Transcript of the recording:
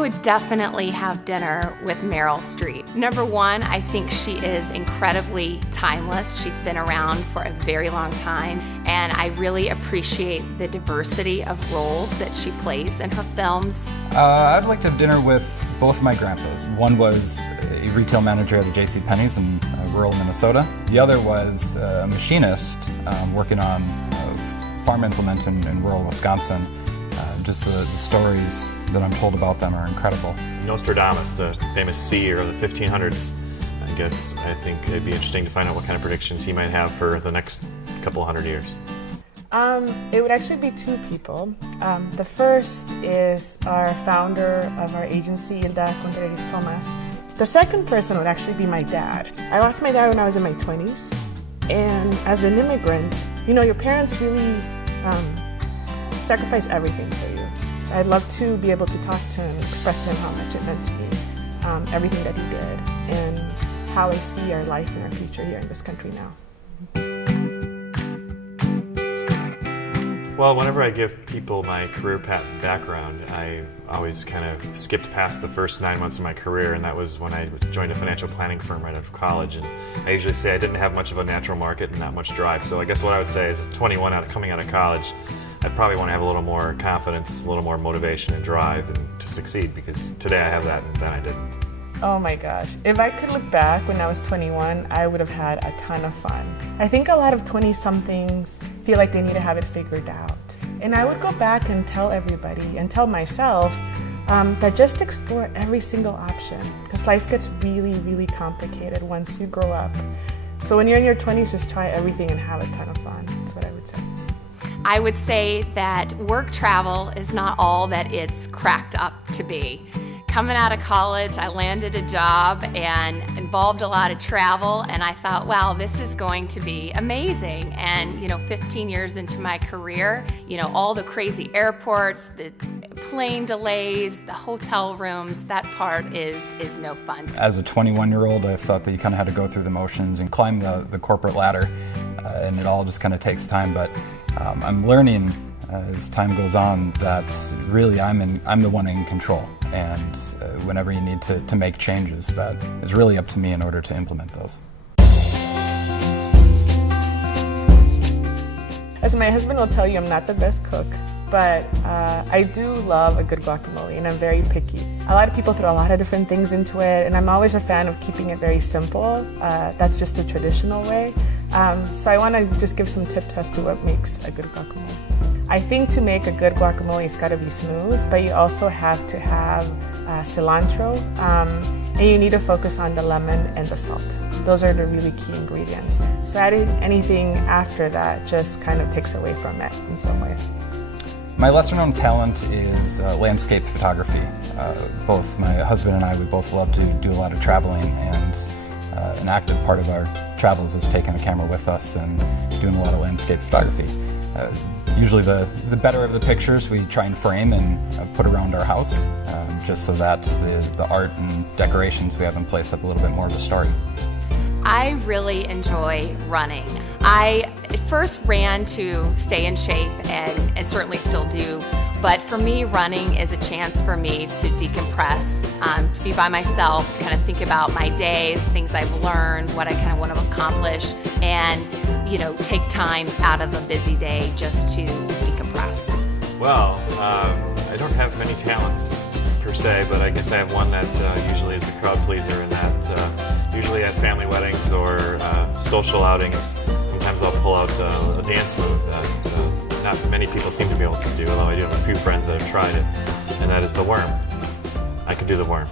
I would definitely have dinner with Meryl Streep. Number one, I think she is incredibly timeless. She's been around for a very long time, and I really appreciate the diversity of roles that she plays in her films. I'd like to have dinner with both my grandpas. One was a retail manager at a JCPenney's in rural Minnesota. The other was a machinist working on a farm implement in rural Wisconsin. Just the stories that I'm told about them are incredible. Nostradamus, the famous seer of the 1500s. I think it'd be interesting to find out what kind of predictions he might have for the next couple hundred years. It would actually be two people. The first is our founder of our agency, Hilda Contreras-Thomas. The second person would actually be my dad. I lost my dad when I was in my 20s. And as an immigrant, your parents really sacrifice everything for you. So I'd love to be able to talk to him, express to him how much it meant to me, everything that he did, and how I see our life and our future here in this country now. Well, whenever I give people my career path background, I always kind of skipped past the first 9 months of my career, and that was when I joined a financial planning firm right out of college. And I usually say I didn't have much of a natural market and not much drive. So I guess what I would say is at 21, coming out of college, I'd probably want to have a little more confidence, a little more motivation and drive and to succeed, because today I have that and then I didn't. Oh my gosh. If I could look back when I was 21, I would have had a ton of fun. I think a lot of 20-somethings feel like they need to have it figured out. And I would go back and tell everybody and tell myself that just explore every single option, because life gets really, really complicated once you grow up. So when you're in your 20s, just try everything and have a ton of fun. That's what I would say. I would say that work travel is not all that it's cracked up to be. Coming out of college, I landed a job and involved a lot of travel, and I thought, wow, this is going to be amazing. And 15 years into my career, all the crazy airports, the plane delays, the hotel rooms, that part is no fun. As a 21-year-old, I thought that you kind of had to go through the motions and climb the corporate ladder, and it all just kind of takes time. But I'm learning as time goes on that really I'm the one in control, and whenever you need to make changes, that is really up to me in order to implement those. As my husband will tell you, I'm not the best cook, but I do love a good guacamole, and I'm very picky. A lot of people throw a lot of different things into it, and I'm always a fan of keeping it very simple. That's just the traditional way. So I want to just give some tips as to what makes a good guacamole. I think to make a good guacamole, it's got to be smooth, but you also have to have cilantro, and you need to focus on the lemon and the salt. Those are the really key ingredients. So adding anything after that just kind of takes away from it in some ways. My lesser-known talent is landscape photography. Both my husband and I, we both love to do a lot of traveling, and an active part of our travels is taking a camera with us and doing a lot of landscape photography. Usually the better of the pictures we try and frame and put around our house, just so that the art and decorations we have in place have a little bit more of a story. I really enjoy running. I at first ran to stay in shape, and certainly still do, but for me, running is a chance for me to decompress, to be by myself, to kind of think about my day, the things I've learned, what I kind of want to accomplish, and take time out of a busy day just to decompress. Well, I don't have many talents per se, but I guess I have one that usually is a crowd pleaser, and that usually at family weddings or social outings, sometimes I'll pull out a dance move that not many people seem to be able to do, although I do have a few friends that have tried it, and that is the worm. I can do the worm.